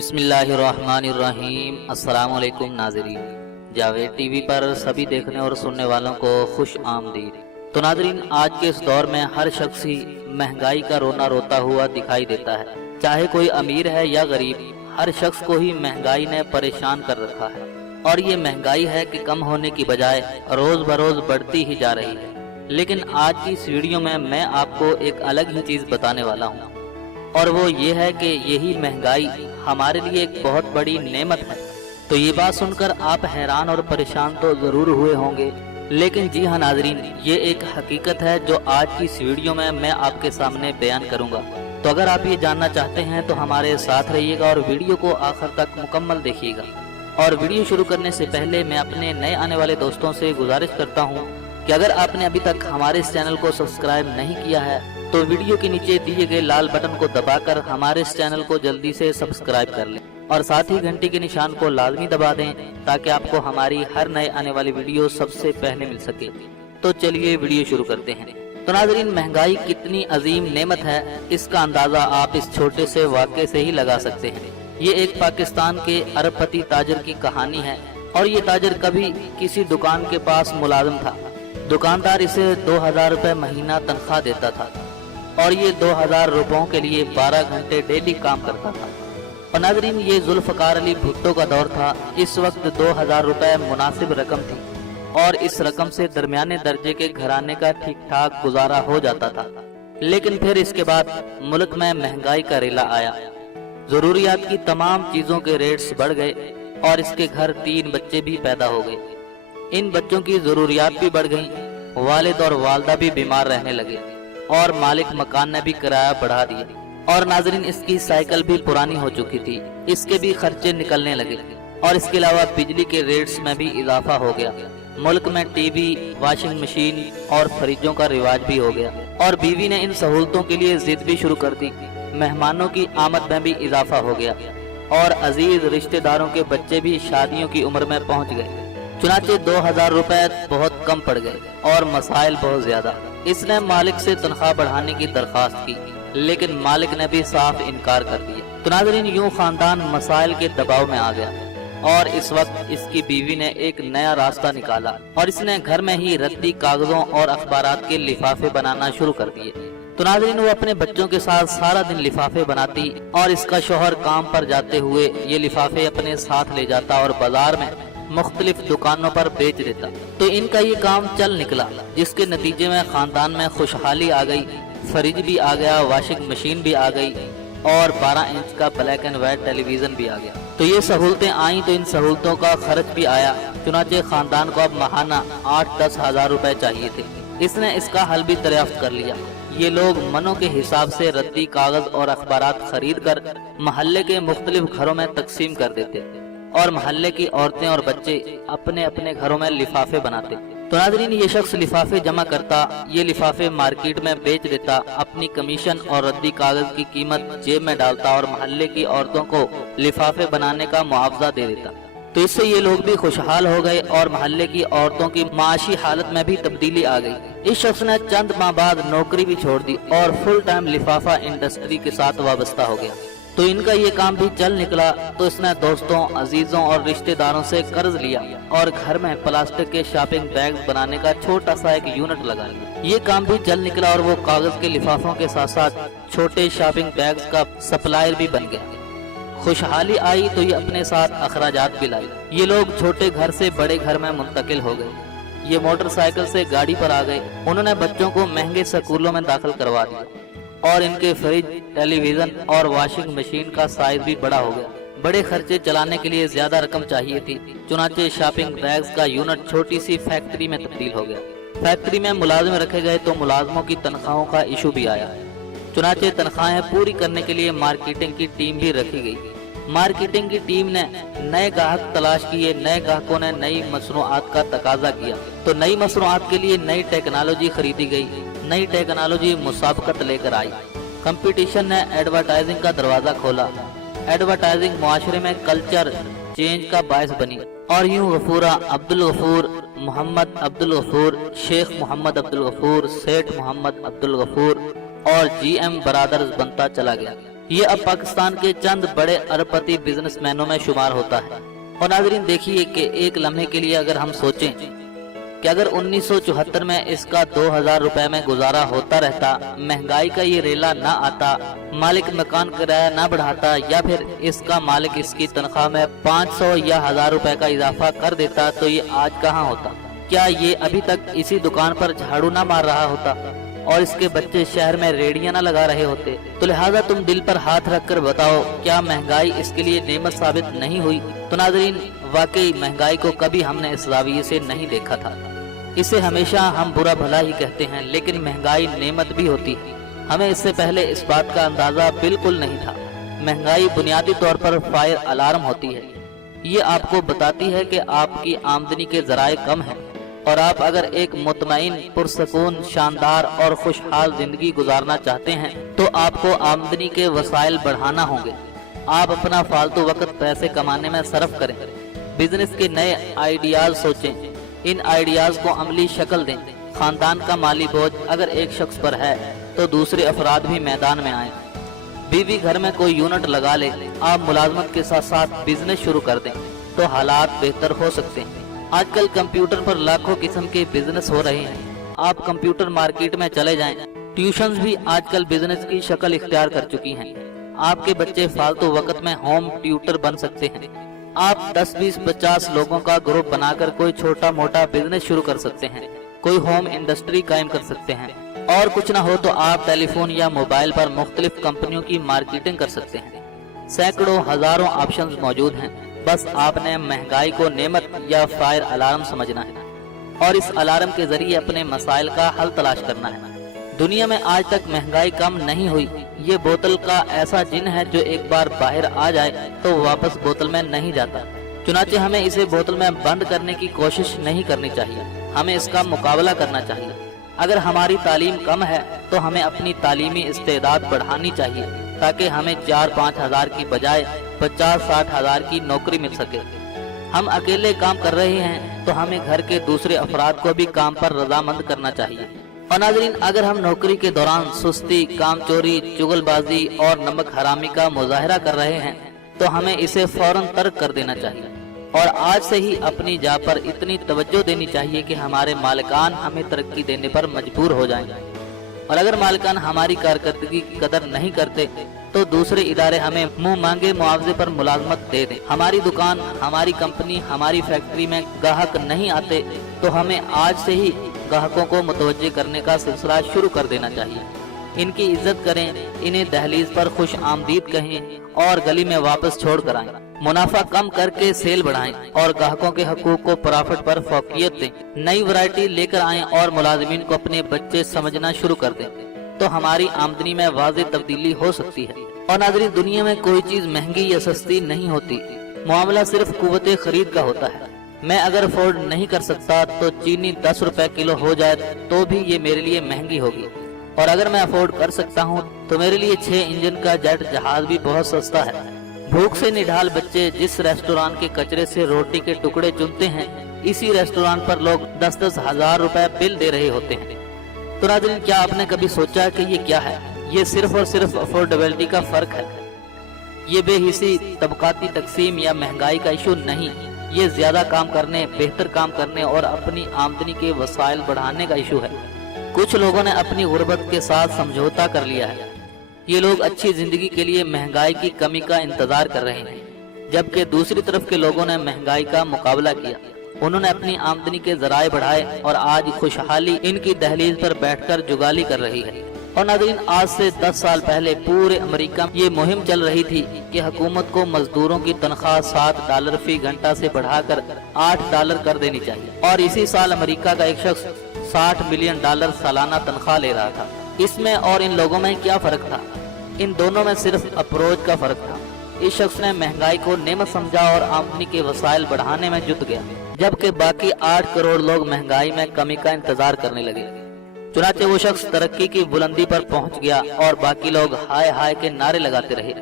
بسم اللہ الرحمن الرحیم۔ السلام علیکم ناظرین، جاوید ٹی وی پر سبھی دیکھنے اور سننے والوں کو خوش آمدید۔ تو ناظرین، آج کے اس دور میں ہر شخص ہی مہنگائی کا رونا روتا ہوا دکھائی دیتا ہے، چاہے کوئی امیر ہے یا غریب، ہر شخص کو ہی مہنگائی نے پریشان کر رکھا ہے۔ اور یہ مہنگائی ہے کہ کم ہونے کی بجائے روز بروز بڑھتی ہی جا رہی ہے۔ لیکن آج کی اس ویڈیو میں آپ کو ایک الگ ہی چیز بتانے والا ہوں، اور وہ یہ ہے کہ یہی مہنگائی ہمارے لیے ایک بہت بڑی نعمت ہے۔ تو یہ بات سن کر آپ حیران اور پریشان تو ضرور ہوئے ہوں گے، لیکن جی ہاں ناظرین، یہ ایک حقیقت ہے جو آج کی اس ویڈیو میں آپ کے سامنے بیان کروں گا۔ تو اگر آپ یہ جاننا چاہتے ہیں تو ہمارے ساتھ رہیے گا اور ویڈیو کو آخر تک مکمل دیکھیے گا۔ اور ویڈیو شروع کرنے سے پہلے میں اپنے نئے آنے والے دوستوں سے گزارش کرتا ہوں کہ اگر آپ نے ابھی تک ہمارے اس چینل کو سبسکرائب نہیں کیا ہے تو ویڈیو کے نیچے دیے گئے لال بٹن کو دبا کر ہمارے اس چینل کو جلدی سے سبسکرائب کر لیں، اور ساتھ ہی گھنٹی کے نشان کو لازمی دبا دیں تاکہ آپ کو ہماری ہر نئے آنے والی ویڈیو سب سے پہلے مل سکے۔ تو چلیے ویڈیو شروع کرتے ہیں۔ تو ناظرین، مہنگائی کتنی عظیم نعمت ہے، اس کا اندازہ آپ اس چھوٹے سے واقعے سے ہی لگا سکتے ہیں۔ یہ ایک پاکستان کے ارب پتی تاجر کی کہانی ہے، اور یہ تاجر کبھی کسی دکان کے پاس ملازم تھا۔ دکاندار اسے 2000 روپے مہینہ تنخواہ دیتا تھا، اور یہ 2000 روپوں کے لیے 12 گھنٹے ڈیلی کام کرتا تھا۔ اور ناظرین، یہ ذوالفقار علی بھٹو کا دور تھا۔ اس وقت 2000 روپے مناسب رقم تھی، اور اس رقم سے درمیانے درجے کے گھرانے کا ٹھیک ٹھاک گزارا ہو جاتا تھا۔ لیکن پھر اس کے بعد ملک میں مہنگائی کا ریلا آیا۔ ضروریات کی تمام چیزوں کے ریٹس بڑھ گئے، اور اس کے گھر 3 بچے بھی پیدا ہو گئے۔ ان بچوں کی ضروریات بھی بڑھ گئیں، والد اور والدہ بھی بیمار رہنے لگے، اور مالک مکان نے بھی کرایہ بڑھا دیا۔ اور ناظرین، اس کی سائیکل بھی پرانی ہو چکی تھی، اس کے بھی خرچے نکلنے لگے، اور اس کے علاوہ بجلی کے ریٹس میں بھی اضافہ ہو گیا۔ ملک میں ٹی وی، واشنگ مشین اور فریجوں کا رواج بھی ہو گیا، اور بیوی نے ان سہولتوں کے لیے ضد بھی شروع کر دی۔ مہمانوں کی آمد میں بھی اضافہ ہو گیا، اور عزیز رشتہ داروں کے بچے بھی شادیوں کی عمر میں پہنچ گئے۔ چنانچہ 2000 روپے بہت کم پڑ گئے، اور مسائل بہت زیادہ۔ اس نے مالک سے تنخواہ بڑھانے کی درخواست کی، لیکن مالک نے بھی صاف انکار کر دیا۔ تو ناظرین، یوں خاندان مسائل کے دباؤ میں آ گیا، اور اس وقت اس کی بیوی نے ایک نیا راستہ نکالا، اور اس نے گھر میں ہی ردی کاغذوں اور اخبارات کے لفافے بنانا شروع کر دیے۔ تو ناظرین، وہ اپنے بچوں کے ساتھ سارا دن لفافے بناتی، اور اس کا شوہر کام پر جاتے ہوئے یہ لفافے اپنے ساتھ لے جاتا اور بازار میں مختلف دکانوں پر بیچ دیتا۔ تو ان کا یہ کام چل نکلا، جس کے نتیجے میں خاندان میں خوشحالی آ گئی۔ فریج بھی آ گیا، واشنگ مشین بھی آ گئی، اور 12 انچ کا black and white television بھی آ گیا۔ تو یہ سہولتیں آئیں تو ان سہولتوں کا خرچ بھی آیا۔ چنانچہ خاندان کو اب ماہانہ 8-10 ہزار روپے چاہیے تھے۔ اس نے اس کا حل بھی دریافت کر لیا۔ یہ لوگ منوں کے حساب سے ردی کاغذ اور اخبارات خرید کر محلے کے مختلف گھروں میں تقسیم کر دیتے، اور محلے کی عورتیں اور بچے اپنے اپنے گھروں میں لفافے بناتے۔ تو ناظرین، یہ شخص لفافے جمع کرتا، یہ لفافے مارکیٹ میں بیچ دیتا، اپنی کمیشن اور ردی کاغذ کی قیمت جیب میں ڈالتا، اور محلے کی عورتوں کو لفافے بنانے کا معاوضہ دے دیتا۔ تو اس سے یہ لوگ بھی خوشحال ہو گئے، اور محلے کی عورتوں کی معاشی حالت میں بھی تبدیلی آ گئی۔ اس شخص نے چند ماہ بعد نوکری بھی چھوڑ دی، اور فل ٹائم لفافہ انڈسٹری کے ساتھ وابستہ ہو گیا۔ تو ان کا یہ کام بھی چل نکلا۔ تو اس نے دوستوں، عزیزوں اور رشتہ داروں سے قرض لیا، اور گھر میں پلاسٹک کے شاپنگ بیگز بنانے کا چھوٹا سا ایک یونٹ لگا لیا۔ یہ کام بھی چل نکلا، اور وہ کاغذ کے لفافوں کے ساتھ ساتھ چھوٹے شاپنگ بیگز کا سپلائر بھی بن گیا۔ خوشحالی آئی تو یہ اپنے ساتھ اخراجات بھی لائی۔ یہ لوگ چھوٹے گھر سے بڑے گھر میں منتقل ہو گئے۔ یہ موٹر سائیکل سے گاڑی پر آ گئے۔ انہوں نے بچوں کو مہنگے سکولوں میں داخل کروا دیا، اور ان کے فریج، ٹیلی ویژن اور واشنگ مشین کا سائز بھی بڑا ہو گیا۔ بڑے خرچے چلانے کے لیے زیادہ رقم چاہیے تھی، چنانچہ شاپنگ بیگز کا یونٹ چھوٹی سی فیکٹری میں تبدیل ہو گیا۔ فیکٹری میں ملازم رکھے گئے تو ملازموں کی تنخواہوں کا ایشو بھی آیا۔ چنانچہ تنخواہیں پوری کرنے کے لیے مارکیٹنگ کی ٹیم بھی رکھی گئی۔ مارکیٹنگ کی ٹیم نے نئے گاہک تلاش کیے، نئے گاہکوں نے نئی مصنوعات کا تقاضا کیا، تو نئی مصنوعات کے لیے نئی ٹیکنالوجی خریدی گئی۔ نئی ٹیکنالوجی مسابقت لے کر آئی۔ کمپٹیشن نے ایڈورٹائزنگ کا دروازہ کھولا۔ ایڈورٹائزنگ معاشرے میں کلچر چینج کا باعث بنی، اور یوں غفورہ، عبدالغفور، محمد عبدالغفور، شیخ محمد عبدالغفور، سیٹھ محمد عبدالغفور اور جی ایم برادرز بنتا چلا گیا۔ یہ اب پاکستان کے چند بڑے اربپتی بزنس مینوں میں شمار ہوتا ہے۔ اور ناظرین دیکھیے کہ ایک لمحے کے لیے اگر ہم سوچیں کہ اگر 1974 میں اس کا 2000 روپے میں گزارا ہوتا رہتا، مہنگائی کا یہ ریلا نہ آتا، مالک مکان کرایہ نہ بڑھاتا، یا پھر اس کا مالک اس کی تنخواہ میں 500 یا 1000 روپے کا اضافہ کر دیتا، تو یہ آج کہاں ہوتا؟ کیا یہ ابھی تک اسی دکان پر جھاڑو نہ مار رہا ہوتا اور اس کے بچے شہر میں ریڑیاں نہ لگا رہے ہوتے؟ تو لہٰذا تم دل پر ہاتھ رکھ کر بتاؤ، کیا مہنگائی اس کے لیے نعمت ثابت نہیں ہوئی؟ تو ناظرین واقعی مہنگائی کو کبھی ہم نے اس زاویے سے نہیں دیکھا تھا۔ اسے ہمیشہ ہم برا بھلا ہی کہتے ہیں، لیکن مہنگائی نعمت بھی ہوتی ہے۔ ہمیں اس سے پہلے اس بات کا اندازہ بالکل نہیں تھا۔ مہنگائی بنیادی طور پر فائر الارم ہوتی ہے۔ یہ آپ کو بتاتی ہے کہ آپ کی آمدنی کے ذرائع کم ہیں، اور آپ اگر ایک مطمئن، پرسکون، شاندار اور خوشحال زندگی گزارنا چاہتے ہیں تو آپ کو آمدنی کے وسائل بڑھانا ہوں گے۔ آپ اپنا فالتو وقت پیسے کمانے میں صرف کریں، بزنس کے نئے آئیڈیاز سوچیں، ان آئیڈیاز کو عملی شکل دیں۔ خاندان کا مالی بوجھ اگر ایک شخص پر ہے تو دوسرے افراد بھی میدان میں آئیں۔ بیوی گھر میں کوئی یونٹ لگا لے، آپ ملازمت کے ساتھ ساتھ بزنس شروع کر دیں تو حالات بہتر ہو سکتے ہیں۔ آج کل کمپیوٹر پر لاکھوں قسم کے بزنس ہو رہے ہیں۔ آپ کمپیوٹر مارکیٹ میں چلے جائیں، ٹیوشنز بھی آج کل بزنس کی شکل اختیار کر چکی ہیں۔ آپ کے بچے فالتو وقت میں ہوم ٹیوٹر بن سکتے ہیں۔ آپ 10، 20، 50 لوگوں کا گروپ بنا کر کوئی چھوٹا موٹا بزنس شروع کر سکتے ہیں، کوئی ہوم انڈسٹری قائم کر سکتے ہیں، اور کچھ نہ ہو تو آپ ٹیلی فون یا موبائل پر مختلف کمپنیوں کی مارکیٹنگ کر سکتے ہیں۔ سینکڑوں ہزاروں آپشنز موجود ہیں، بس آپ نے مہنگائی کو نعمت یا فائر الارم سمجھنا ہے اور اس الارم کے ذریعے اپنے مسائل کا حل تلاش کرنا ہے۔ دنیا میں آج تک مہنگائی کم نہیں ہوئی۔ یہ بوتل کا ایسا جن ہے جو ایک بار باہر آ جائے تو واپس بوتل میں نہیں جاتا، چنانچہ ہمیں اسے بوتل میں بند کرنے کی کوشش نہیں کرنی چاہیے، ہمیں اس کا مقابلہ کرنا چاہیے۔ اگر ہماری تعلیم کم ہے تو ہمیں اپنی تعلیمی استعداد بڑھانی چاہیے تاکہ ہمیں 4-5 ہزار کی بجائے 50-60 ہزار کی نوکری مل سکے۔ ہم اکیلے کام کر رہے ہیں تو ہمیں گھر کے دوسرے افراد کو بھی کام پر رضامند کرنا چاہیے۔ اور ناظرین اگر ہم نوکری کے دوران سستی، کام چوری، چغل بازی اور نمک حرامی کا مظاہرہ کر رہے ہیں تو ہمیں اسے فوراً ترک کر دینا چاہیے، اور آج سے ہی اپنی جا پر اتنی توجہ دینی چاہیے کہ ہمارے مالکان ہمیں ترقی دینے پر مجبور ہو جائیں، اور اگر مالکان ہماری کارکردگی کی قدر نہیں کرتے تو دوسرے ادارے ہمیں منہ مانگے معاوضے پر ملازمت دے دیں۔ ہماری دکان، ہماری کمپنی، ہماری فیکٹری میں گاہک نہیں آتے تو ہمیں آج سے ہی گاہکوں کو متوجہ کرنے کا سلسلہ شروع کر دینا چاہیے۔ ان کی عزت کریں، انہیں دہلیز پر خوش آمدید کہیں اور گلی میں واپس چھوڑ کر آئیں۔ منافع کم کر کے سیل بڑھائیں اور گاہکوں کے حقوق کو پرافٹ پر فوقیت دیں۔ نئی ورائٹی لے کر آئیں اور ملازمین کو اپنے بچے سمجھنا شروع کر دیں تو ہماری آمدنی میں واضح تبدیلی ہو سکتی ہے۔ اور ناظرین دنیا میں کوئی چیز مہنگی یا سستی نہیں ہوتی، معاملہ صرف قوت خرید کا ہوتا ہے۔ میں اگر افورڈ نہیں کر سکتا تو چینی 10 روپے کلو ہو جائے تو بھی یہ میرے لیے مہنگی ہوگی، اور اگر میں افورڈ کر سکتا ہوں تو میرے لیے 6 انجن کا جیٹ جہاز بھی بہت سستا ہے۔ بھوک سے نڈھال بچے جس ریسٹوران کے کچرے سے روٹی کے ٹکڑے چنتے ہیں، اسی ریسٹوران پر لوگ 10-10 ہزار روپے بل دے رہے ہوتے ہیں۔ تو ناظرین کیا آپ نے کبھی سوچا کہ یہ کیا ہے؟ یہ صرف اور صرف افورڈیبلٹی کا فرق ہے۔ یہ بے حسی، طبقاتی تقسیم یا مہنگائی کا ایشو نہیں، یہ زیادہ کام کرنے، بہتر کام کرنے اور اپنی آمدنی کے وسائل بڑھانے کا ایشو ہے۔ کچھ لوگوں نے اپنی غربت کے ساتھ سمجھوتا کر لیا ہے۔ یہ لوگ اچھی زندگی کے لیے مہنگائی کی کمی کا انتظار کر رہے ہیں، جبکہ دوسری طرف کے لوگوں نے مہنگائی کا مقابلہ کیا، انہوں نے اپنی آمدنی کے ذرائع بڑھائے اور آج خوشحالی ان کی دہلیز پر بیٹھ کر جگالی کر رہی ہے۔ اور ناظرین آج سے 10 سال پہلے پورے امریکہ میں یہ مہم چل رہی تھی کہ حکومت کو مزدوروں کی تنخواہ $7 فی گھنٹہ سے بڑھا کر $8 کر دینی چاہیے، اور اسی سال امریکہ کا ایک شخص $60 ملین سالانہ تنخواہ لے رہا تھا۔ اس میں اور ان لوگوں میں کیا فرق تھا؟ ان دونوں میں صرف اپروچ کا فرق تھا۔ اس شخص نے مہنگائی کو نعمت سمجھا اور آمدنی کے وسائل بڑھانے میں جٹ گیا، جبکہ باقی 8 کروڑ لوگ مہنگائی میں کمی کا انتظار کرنے لگے۔ چنانچہ وہ شخص ترقی کی بلندی پر پہنچ گیا اور باقی لوگ ہائے ہائے کے نعرے لگاتے رہے۔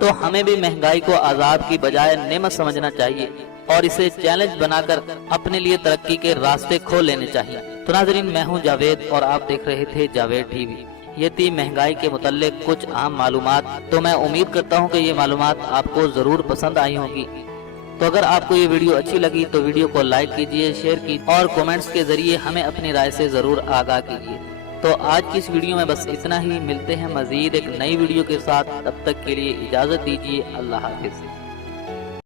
تو ہمیں بھی مہنگائی کو عذاب کی بجائے نعمت سمجھنا چاہیے اور اسے چیلنج بنا کر اپنے لیے ترقی کے راستے کھول لینے چاہیے۔ تو ناظرین میں ہوں جاوید اور آپ دیکھ رہے تھے جاوید ٹی وی۔ یہ تھی مہنگائی کے متعلق کچھ عام معلومات۔ تو میں امید کرتا ہوں کہ یہ معلومات آپ کو ضرور پسند آئی ہوں گی۔ تو اگر آپ کو یہ ویڈیو اچھی لگی تو ویڈیو کو لائک کیجئے، شیئر کیجئے اور کومنٹس کے ذریعے ہمیں اپنی رائے سے ضرور آگاہ کیجئے۔ تو آج کی اس ویڈیو میں بس اتنا ہی، ملتے ہیں مزید ایک نئی ویڈیو کے ساتھ، تب تک کے لیے اجازت دیجیے، اللہ حافظ۔